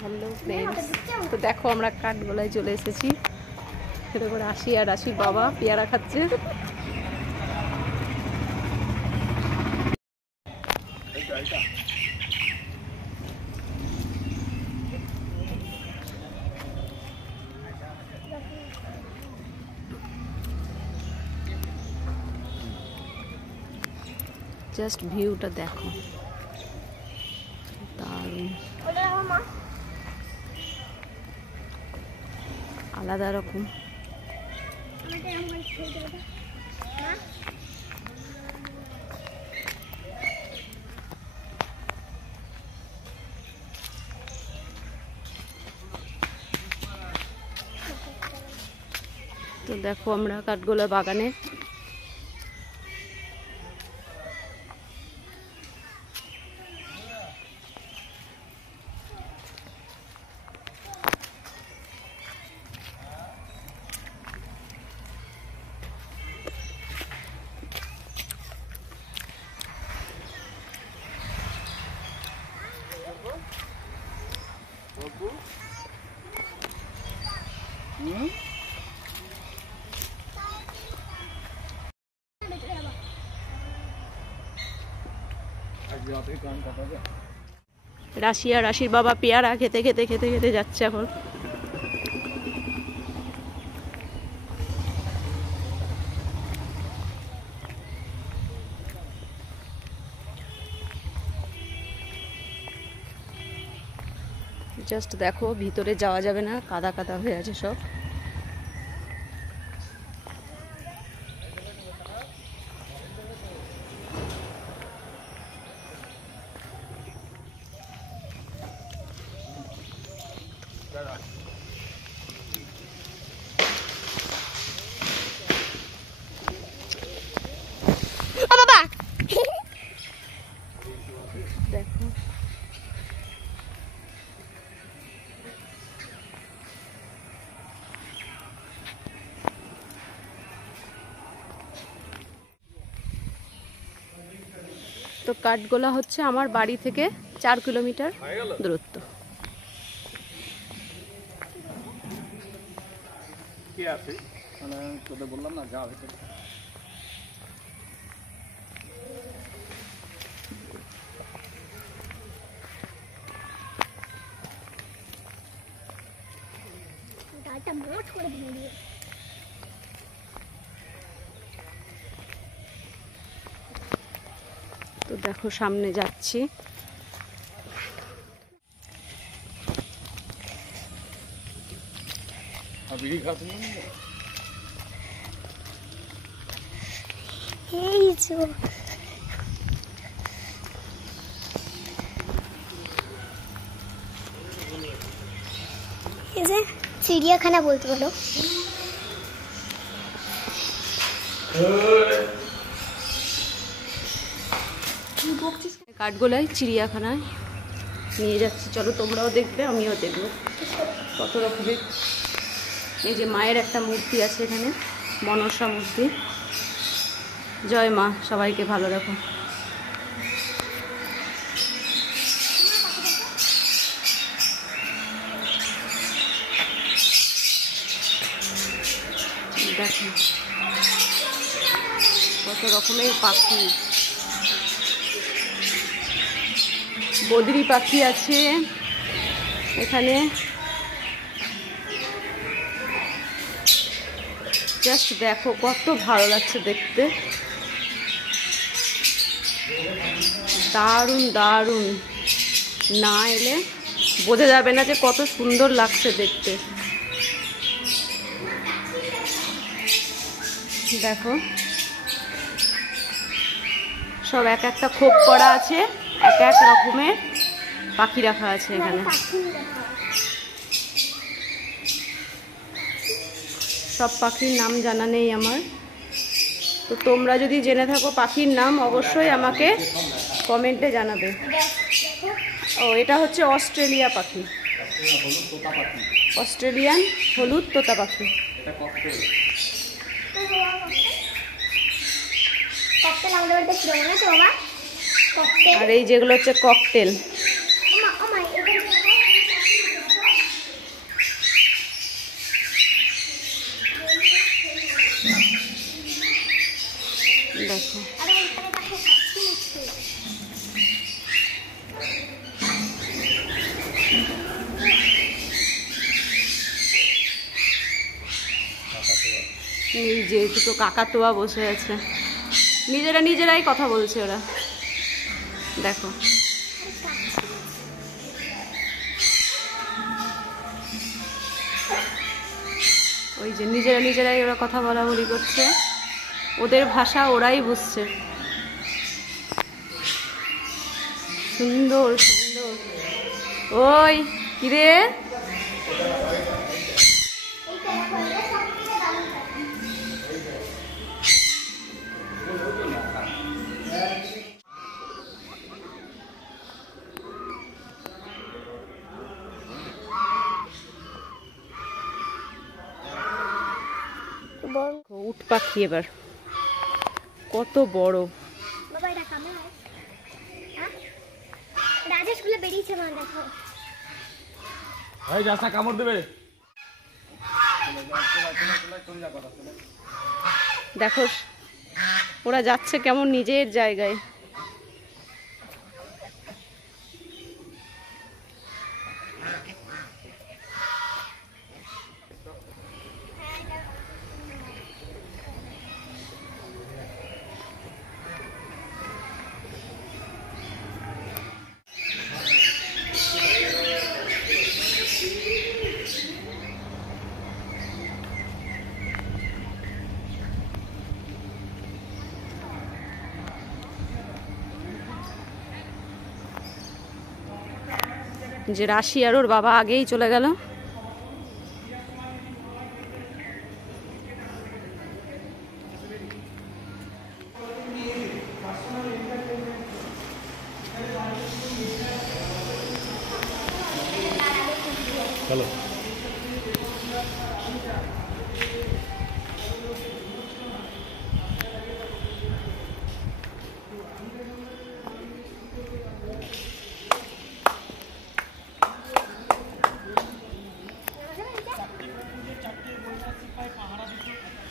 Hello friends, তো দেখো আমরা কাঠগোলায় চলে এসেছি। সেটা করে আসি আর আসির বাবা পেয়ারা খাচ্ছে। জাস্ট ভিউটা দেখো, দারুণ, আলাদা রকম। তো দেখো আমরা কাঠগোলা বাগানে। রাশি আর রাশির বাবা পেয়ারা খেতে খেতে খেতে খেতে যাচ্ছে এখন। জাস্ট দেখো, ভিতরে যাওয়া যাবে না, কাদা কাদা হয়ে আছে সব। দেখো তো কাঠগোলা হচ্ছে আমার বাড়ি থেকে 4 কিলোমিটার দূরত্ব। কি আছে মানে তোদের বললাম না যা ভিতরে। তো দেখো সামনে যাচ্ছি। চিড়িয়াখানা বলতে পারো। কাঠগোলায় চিড়িয়াখানায় নিয়ে যাচ্ছি, চলো তোমরাও দেখবে আমিও দেখবো কত রকমের। এই যে মায়ের একটা মূর্তি আছে এখানে, মনসা মূর্তি। জয় মা, সবাইকে ভালো রাখো। দেখো কত রকমের পাখি, বদ্রি পাখি আছে এখানে। জাস্ট দেখো কত ভালো লাগছে দেখতে, দারুণ দারুণ। না এলে বোঝা যাবে না যে কত সুন্দর লাগছে দেখতে। দেখো সব এক একটা খোপ করা আছে, এক এক রকমের পাখি রাখা আছে এখানে। সব পাখির নাম জানা নেই আমার, তো তোমরা যদি জেনে থাকো পাখির নাম অবশ্যই আমাকে কমেন্টে জানাবে। ও এটা হচ্ছে অস্ট্রেলিয়া পাখি, অস্ট্রেলিয়ান হলুদ তোতা পাখি। আর এই যেগুলো হচ্ছে ককটেল, এই যে দুটো কাকাতুয়া বসে আছে, নিজেরাই কথা বলছে ওরা, দেখো। ওই যে নিজেরাই ওরা কথা বলাবলি করছে, ওদের ভাষা ওরাই বুঝছে। সুন্দর সুন্দর। ওই কিরে, উট পাখি এবার কত বড়। বাবা এটা ক্যামেরা, হ্যাঁ রাজেশ গুলো বেরিয়েছে মা, দেখো ভাই রাস্তা কামড় দেবে। দেখো ওরা যাচ্ছে কেমন নিজের জায়গায়। যে রাশি আর ওর বাবা আগেই চলে গেল। চলো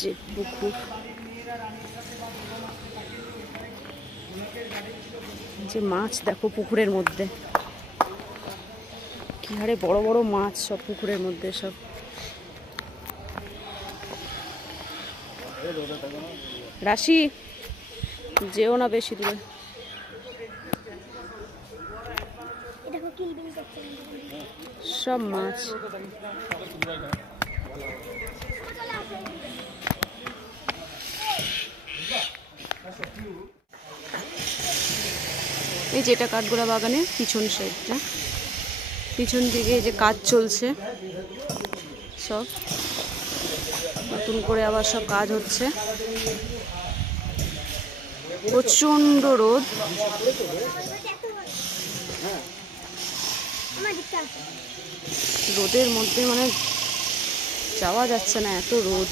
যে পুকুর, যে মাছ দেখো পুকুরের মধ্যে, কি হারে বড় বড় মাছ সব পুকুরের মধ্যে সব। রাশি যেও না বেশি দূরে। সব মাছ। এই যেটা কাঠগোলা বাগানের পিছন সাইডটা, পিছন দিকে এই যে কাজ চলছে, সব নতুন করে আবার সব কাজ হচ্ছে। প্রচন্ড রোদ, রোদের মধ্যে মানে যাওয়া যাচ্ছে না, এত রোদ।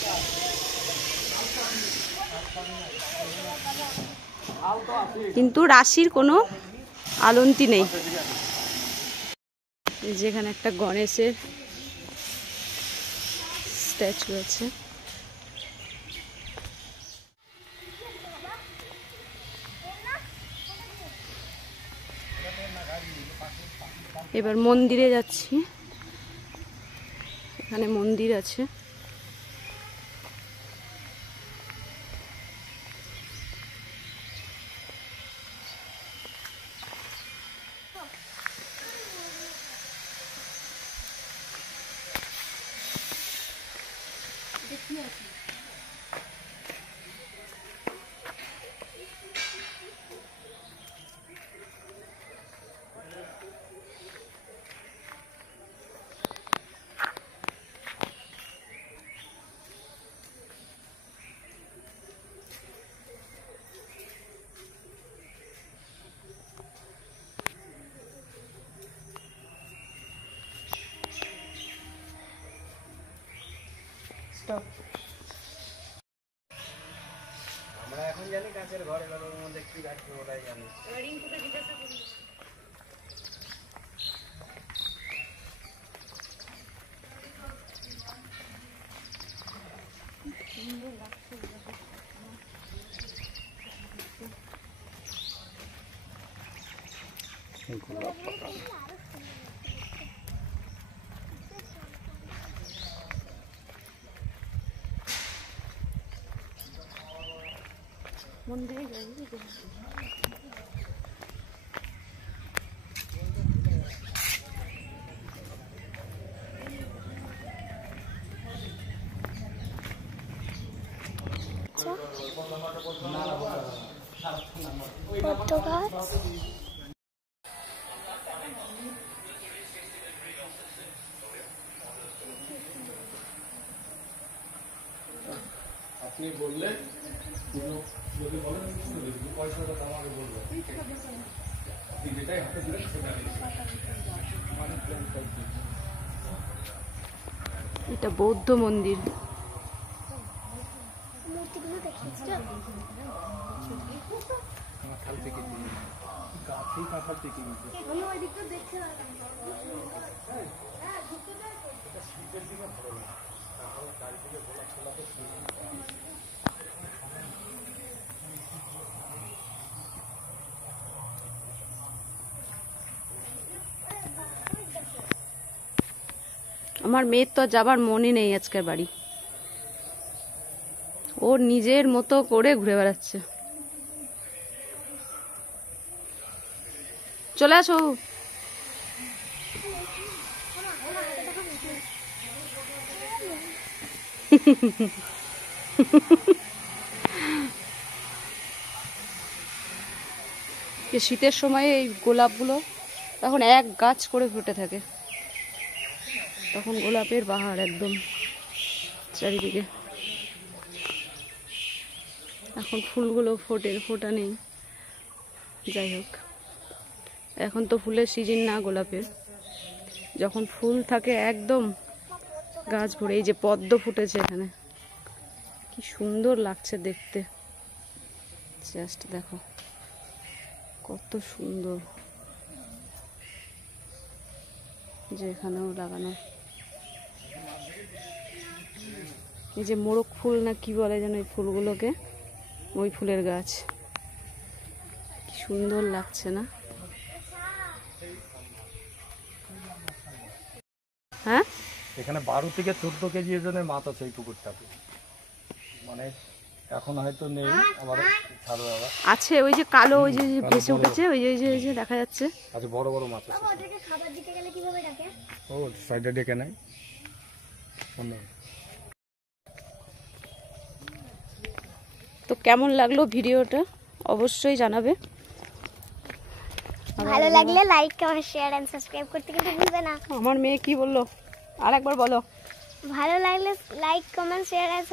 কিন্তু রাশির কোনো আলন্তি নেই। যেখানে একটা গণেশের স্ট্যাচু আছে। এবার মন্দিরে যাচ্ছি, এখানে মন্দির আছে। আমরা এখন জানি কাছের ঘরে ঘরের মধ্যে কি রাখবে ওটাই জানি। কোন দিকে যাবি? কত গাছ আপনি বললে যদি বলেন পয়সাটা তো আমাকে বলবো আপনি যেটাই হাতে দিলেন সেটা এটা বৌদ্ধ মন্দির। মূর্তিগুলো দেখিয়েছি কাঁঠাল থেকে গাছেই কাঁঠাল থেকে আমি ওই দিকটা দেখতে পারতাম আমার মেয়ের তো যাবার মনই নেই আজকের বাড়ি, ওর নিজের মতো করে ঘুরে বেড়াচ্ছে। চলে আসো। শীতের সময় এই গোলাপগুলো তখন এক গাছ করে ফুটে থাকে, তখন গোলাপের বাহার একদম চারিদিকে। এখন ফুলগুলো ফোটা নেই, যাই হোক এখন তো ফুলের সিজন না গোলাপের, যখন ফুল থাকে একদম গাছ ভরে। এই যে পদ্ম ফুটেছে এখানে, কি সুন্দর লাগছে দেখতে, জাস্ট দেখো কত সুন্দর। যে এখানেও লাগানো এই যে মোরগ ফুল না কি বলে যেন এই ফুলগুলোকে, ওই ফুলের গাছ, কি সুন্দর লাগছে না? হ্যাঁ, এখানে 12 থেকে 14 কেজি ওজনের মাছ আছে এই পুকুরটাতে, মানে এখন হয়তো নেই, আবার ছাড়ো আবার আছে। ওই যে কালো ওই যে ভেসে উঠেছে, ওই যে ওই যে দেখা যাচ্ছে। আচ্ছা, বড় বড় মাছ আছে। ওদেরকে খাবার দিতে গেলে কিভাবে ডাকে? ও সাইডে ডেকে নেয়। তো কেমন লাগলো ভিডিওটা অবশ্যই জানাবে। ভালো লাগলে like comment share and subscribe করতে কিন্তু ভুলবে না। আমার মেয়ে কি বললো আরেকবার বলো। ভালো লাগলে লাইক কমেন্ট শেয়ার